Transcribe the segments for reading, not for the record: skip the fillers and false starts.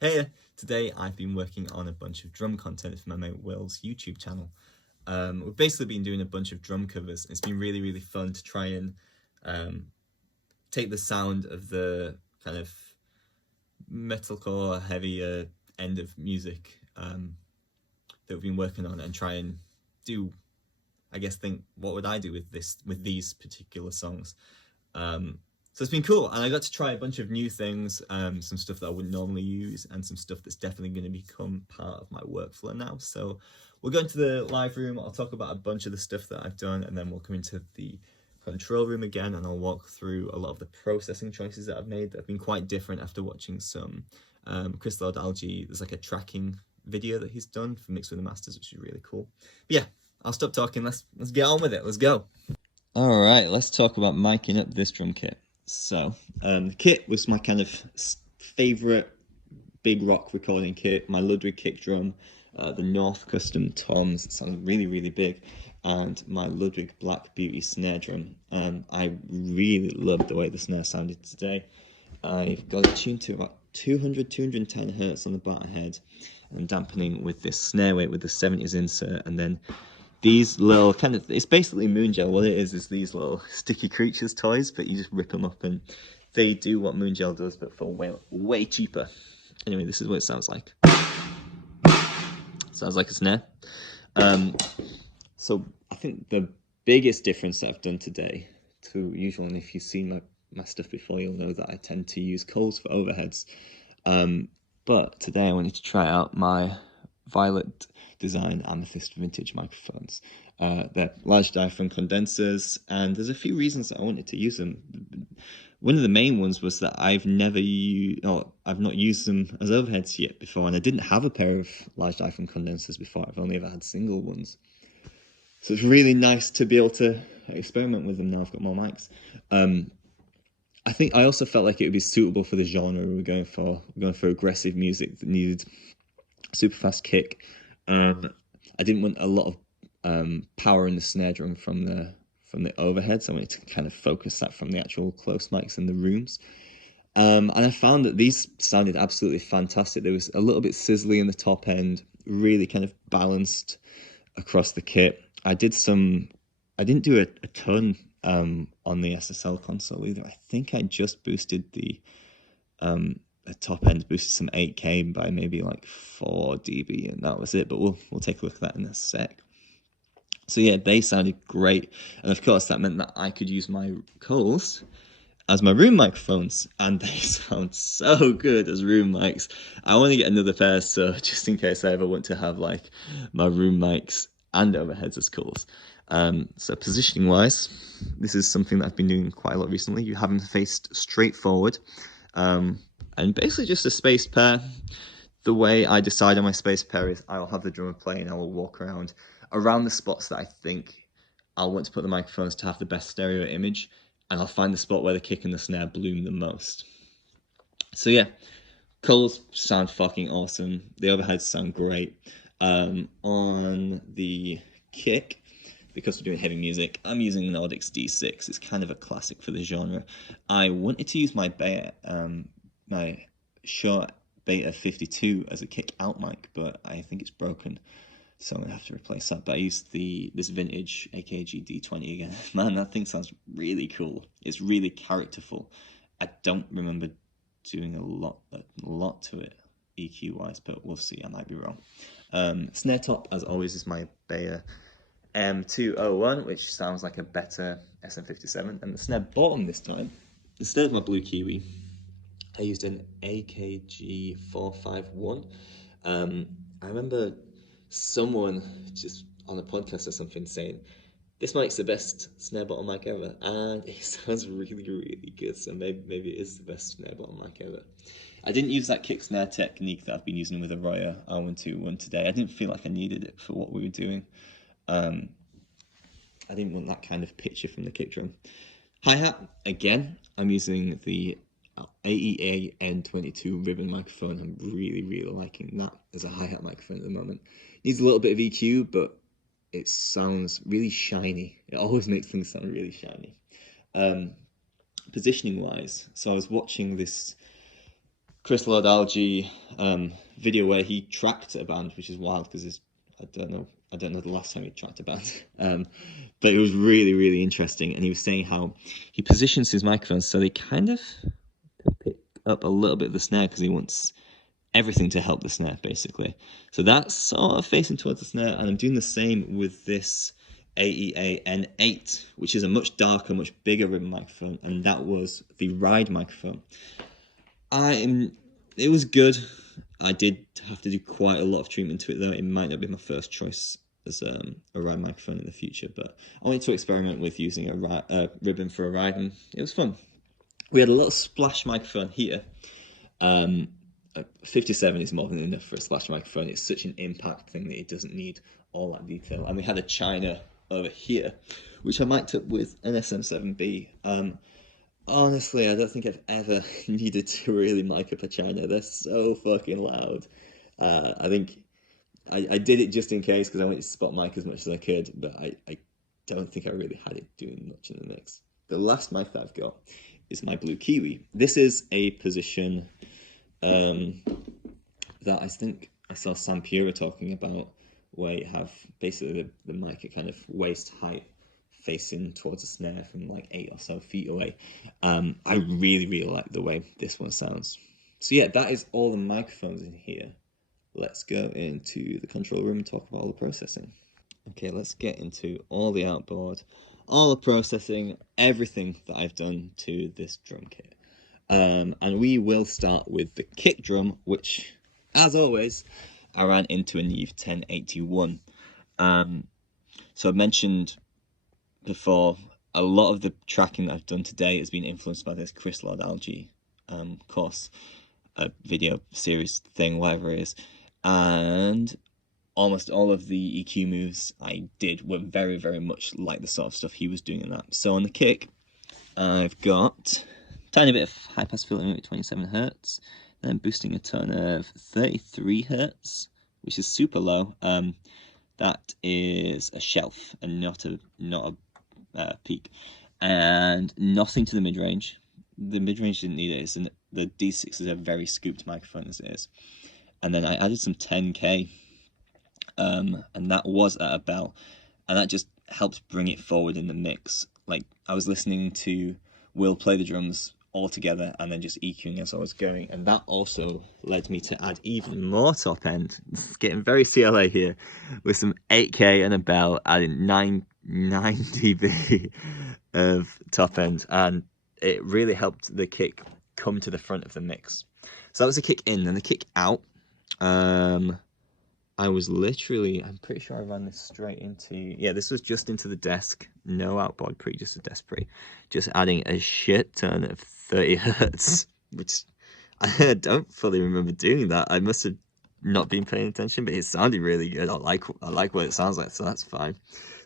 Hey, today I've been working on a bunch of drum content for my mate Will's YouTube channel. We've basically been doing a bunch of drum covers. It's been really fun to try and um, take the sound of the kind of metalcore, heavier end of music that we've been working on and try and do, I guess, think what would I do with these particular songs. So it's been cool, and I got to try a bunch of new things, some stuff that I wouldn't normally use, and some stuff that's definitely going to become part of my workflow now. So we'll go into the live room, I'll talk about a bunch of the stuff that I've done, and then we'll come into the control room again, and I'll walk through a lot of the processing choices that I've made that have been quite different after watching some Chris Algae. There's like a tracking video that he's done for Mix with the Masters, which is really cool. But yeah, I'll stop talking, let's get on with it, let's go. All right, let's talk about miking up this drum kit. So, the kit was my kind of favourite big rock recording kit, my Ludwig kick drum, the North Custom Toms, it sounds really big, and my Ludwig Black Beauty snare drum. I really loved the way the snare sounded today. I've got it tuned to about 210 hertz on the bar head, and dampening with this snare weight with the 70s insert, and then these little kind of, it's basically moon gel. What it is these little sticky creatures toys, but you just rip them up and they do what moon gel does, but for way cheaper. Anyway, this is what it sounds like. Sounds like a snare. So I think the biggest difference that I've done today to usual, and if you've seen my stuff before, you'll know that I tend to use Coles for overheads. But today I wanted to try out my Violet Design Amethyst vintage microphones. They're large diaphragm condensers, and there's a few reasons that I wanted to use them. One of the main ones was that I've not used them as overheads yet before, and I didn't have a pair of large diaphragm condensers before. I've only ever had single ones. So it's really nice to be able to experiment with them now I've got more mics. I think I also felt like it would be suitable for the genre we were going for. We're going for aggressive music that needed super fast kick. I didn't want a lot of power in the snare drum from the overhead, so I wanted to kind of focus that from the actual close mics in the rooms. And I found that these sounded absolutely fantastic. There was a little bit sizzly in the top end, really kind of balanced across the kit. I didn't do a ton on the SSL console either. I think I just boosted the top end, boosted some 8K by maybe like 4 dB, and that was it. But we'll take a look at that in a sec. So yeah, they sounded great, and of course that meant that I could use my Coles as my room microphones, and they sound so good as room mics. I want to get another pair, so just in case I ever want to have like my room mics and overheads as Coles. So positioning wise, this is something that I've been doing quite a lot recently. You have them faced straight forward, and basically just a spaced pair. The way I decide on my spaced pair is I'll have the drummer play and I will walk around the spots that I think I'll want to put the microphones to have the best stereo image, and I'll find the spot where the kick and the snare bloom the most. So yeah, Coles sound fucking awesome. The overheads sound great. On the kick, because we're doing heavy music, I'm using the Nordics D6. It's kind of a classic for the genre. I wanted to use my my Shure Beta 52 as a kick out mic, but I think it's broken, so I'm gonna have to replace that. But I used this vintage AKG D20 again. Man, that thing sounds really cool. It's really characterful. I don't remember doing a lot to it EQ wise, but we'll see. I might be wrong. Snare top, as always, is my Bayer M201, which sounds like a better SM57. And the snare bottom this time, instead of my Blue Kiwi, I used an AKG 451. I remember someone just on a podcast or something saying, this mic's the best snare bottom mic ever, and it sounds really good, so maybe it is the best snare bottom mic ever. I didn't use that kick snare technique that I've been using with a Roya R121 today. I didn't feel like I needed it for what we were doing. I didn't want that kind of picture from the kick drum. Hi-hat, again, I'm using the AEA N22 ribbon microphone. I'm really liking that as a hi-hat microphone at the moment. Needs a little bit of EQ, but it sounds really shiny. It always makes things sound really shiny. Positioning wise, so I was watching this Chris Algae video where he tracked a band, which is wild because I don't know the last time he tracked a band. But it was really, really interesting. And he was saying how he positions his microphones so they kind of pick up a little bit of the snare because he wants everything to help the snare, basically. So that's sort of facing towards the snare, and I'm doing the same with this AEA N8, which is a much darker, much bigger ribbon microphone, and that was the ride microphone. It was good. I did have to do quite a lot of treatment to it, though. It might not be my first choice as a ride microphone in the future, but I wanted to experiment with using a ribbon for a ride, and it was fun. We had a little splash microphone here. 57 is more than enough for a splash microphone. It's such an impact thing that it doesn't need all that detail. And we had a China over here, which I mic'd up with an SM7B. Honestly, I don't think I've ever needed to really mic up a China. They're so fucking loud. I think I did it just in case because I wanted to spot mic as much as I could, but I don't think I really had it doing much in the mix. The last mic that I've got is my Blue Kiwi. This is a position that I think I saw Sam Pura talking about, where you have basically the mic at kind of waist height facing towards a snare from like 8 or so feet away. I really, really like the way this one sounds. So yeah, that is all the microphones in here. Let's go into the control room and talk about all the processing. Okay, let's get into all the outboard, all the processing, everything that I've done to this drum kit. And we will start with the kick drum, which, as always, I ran into a Neve 1081. So I mentioned before, a lot of the tracking that I've done today has been influenced by this Chris Lord Algae course, a video series thing, whatever it is. And almost all of the EQ moves I did were very, very much like the sort of stuff he was doing in that. So on the kick, I've got tiny bit of high pass filtering at 27 Hz, then boosting a tone of 33 Hz, which is super low. That is a shelf and not a peak, and nothing to the mid range. The mid range didn't need it. The D6 is a very scooped microphone as it is, and then I added some 10K, and that was at a bell, and that just helped bring it forward in the mix. Like I was listening to Will play the drums all together and then just EQing as I was going, and that also led me to add even more top end. It's getting very CLA here with some 8K and a bell, adding 9 dB of top end, and it really helped the kick come to the front of the mix. So that was the kick in. Then the kick out, I was literally, I'm pretty sure I ran this straight into, yeah, this was just into the desk, no outboard pre, just a desk pre, just adding a shit ton of 30 Hz, which I don't fully remember doing that. I must have not been paying attention, but it sounded really good. I like what it sounds like, so that's fine.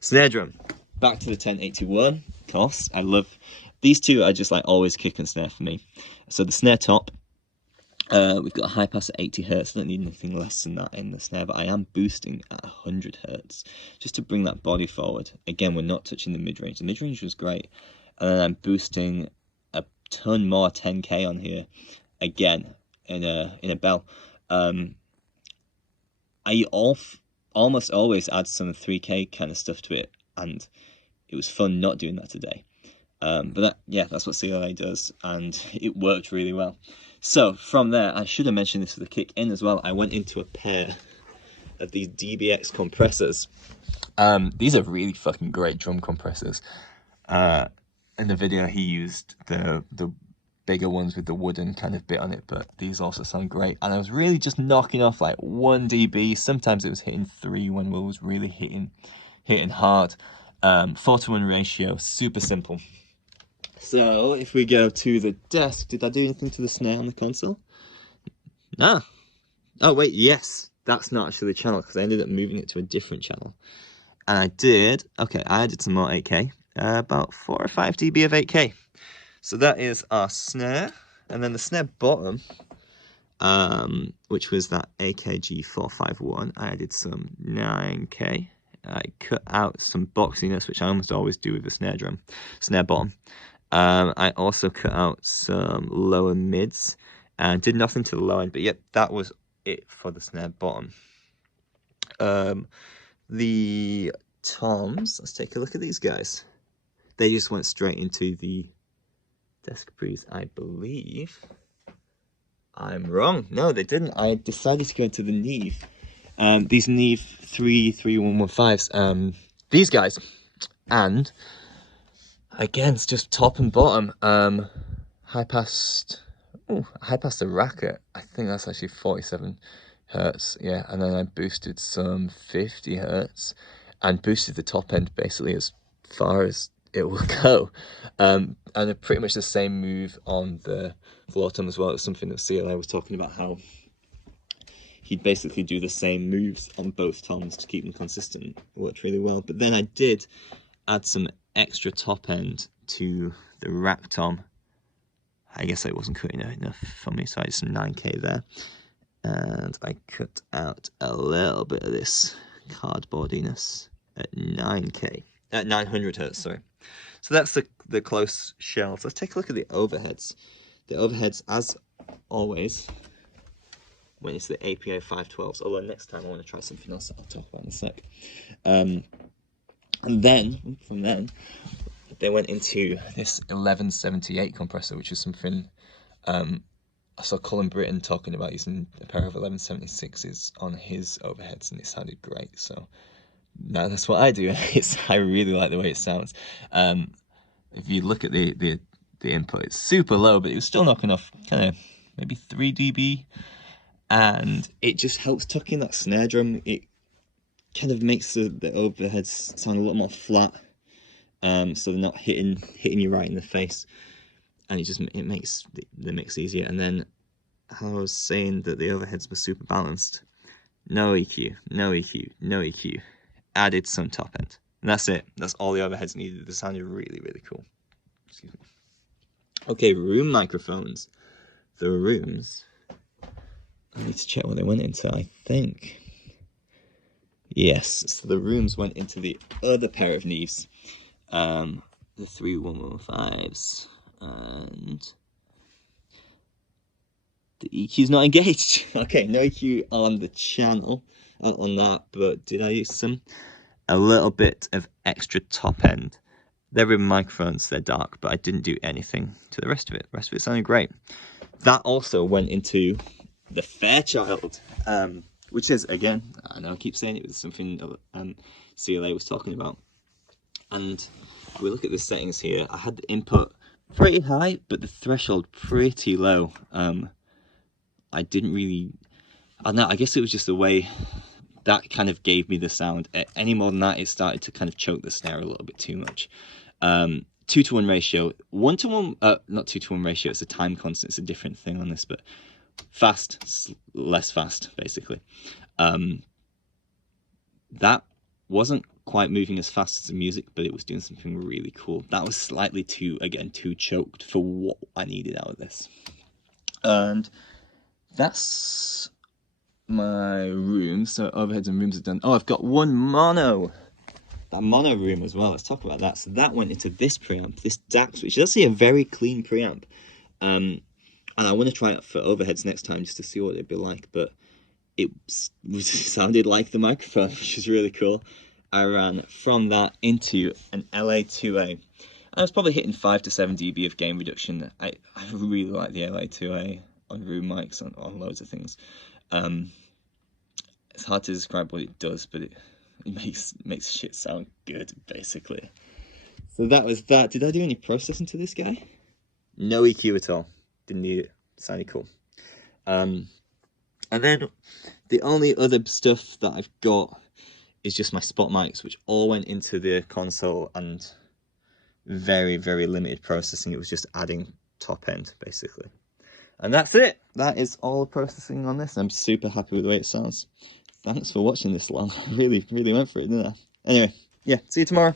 Snare drum, back to the 1081, of course. I love, these two are just like always kick and snare for me. So the snare top, we've got a high pass at 80 Hz. I don't need anything less than that in the snare, but I am boosting at 100 Hz just to bring that body forward. Again, we're not touching the mid-range. The mid-range was great. And then I'm boosting a ton more 10K on here, again, in a bell. I almost always add some 3K kind of stuff to it, and it was fun not doing that today. But that's what CLA does, and it worked really well. So from there, I should have mentioned this for the kick in as well. I went into a pair of these DBX compressors. These are really fucking great drum compressors. In the video, he used the bigger ones with the wooden kind of bit on it, but these also sound great. And I was really just knocking off like 1 dB. Sometimes it was hitting 3 when Will was really hitting hard. 4:1 ratio, super simple. So if we go to the desk, did I do anything to the snare on the console? No. Oh wait, yes. That's not actually the channel because I ended up moving it to a different channel. And I did, okay, I added some more 8K, about 4 or 5 dB of 8K. So that is our snare. And then the snare bottom, which was that AKG 451, I added some 9K. I cut out some boxiness, which I almost always do with the snare bottom. I also cut out some lower mids and did nothing to the low end, but yep, that was it for the snare bottom. The toms, let's take a look at these guys. They just went straight into the desk pre's, I believe. I'm wrong. No, they didn't. I decided to go into the Neve. These Neve 33115s. These guys. And again, it's just top and bottom. High past the racket. I think that's actually 47 hertz. Yeah, and then I boosted some 50 hertz and boosted the top end basically as far as it will go. And pretty much the same move on the floor tom as well. It's something that CLA was talking about, how he'd basically do the same moves on both toms to keep them consistent. It worked really well. But then I did add some extra top end to the rack tom. I guess I wasn't cutting out enough for me, so I did some 9K there. And I cut out a little bit of this cardboardiness at 9K, at 900 hertz, sorry. So that's the close shells. Let's take a look at the overheads. The overheads, as always, when it's the APA 512s, although next time I want to try something else that I'll talk about in a sec. And then, from then, they went into this 1178 compressor, which is something I saw Colin Britton talking about using a pair of 1176s on his overheads, and it sounded great. So now that's what I do. I really like the way it sounds. If you look at the input, it's super low, but it was still knocking off kind of maybe 3 dB, and it just helps tuck in that snare drum. It kind of makes the overheads sound a lot more flat. So they're not hitting you right in the face, and it makes the mix easier. And then I was saying that the overheads were super balanced. No EQ, no EQ, no EQ. Added some top end, and that's it. That's all the overheads needed. They sounded really, really cool. Excuse me. Okay, room microphones. The rooms, I need to check what they went into. I think, yes, so the rooms went into the other pair of Neves. The 3115s, and the EQ's not engaged. Okay, no EQ on the channel, on that, but did I use a little bit of extra top end? They're in microphones, they're dark, but I didn't do anything to the rest of it. The rest of it sounded great. That also went into the Fairchild, which is, again, I know I keep saying it, was something CLA was talking about. And we look at the settings here. I had the input pretty high, but the threshold pretty low. I didn't really, I don't know, I guess it was just the way that kind of gave me the sound. Any more than that, it started to kind of choke the snare a little bit too much. 2-to-1 ratio, 1-to-1, not 2-to-1 ratio, it's a time constant, it's a different thing on this, but fast, less fast, basically. That wasn't quite moving as fast as the music, but it was doing something really cool. That was slightly too choked for what I needed out of this. And that's my room. So overheads and rooms are done. Oh, I've got one mono. That mono room as well. Let's talk about that. So that went into this preamp, this DAX, which is actually a very clean preamp. And I want to try it for overheads next time just to see what it'd be like. But it sounded like the microphone, which is really cool. I ran from that into an LA2A. I was probably hitting 5 to 7 dB of gain reduction. I really like the LA2A on room mics, on loads of things. It's hard to describe what it does, but it makes shit sound good, basically. So that was that. Did I do any processing to this guy? No EQ at all. Didn't need it. Sounded cool. And then the only other stuff that I've got is just my spot mics, which all went into the console, and very, very limited processing. It was just adding top end, basically. And that's it. That is all the processing on this. I'm super happy with the way it sounds. Thanks for watching this long. I really, really went for it, didn't I? Anyway, yeah, see you tomorrow.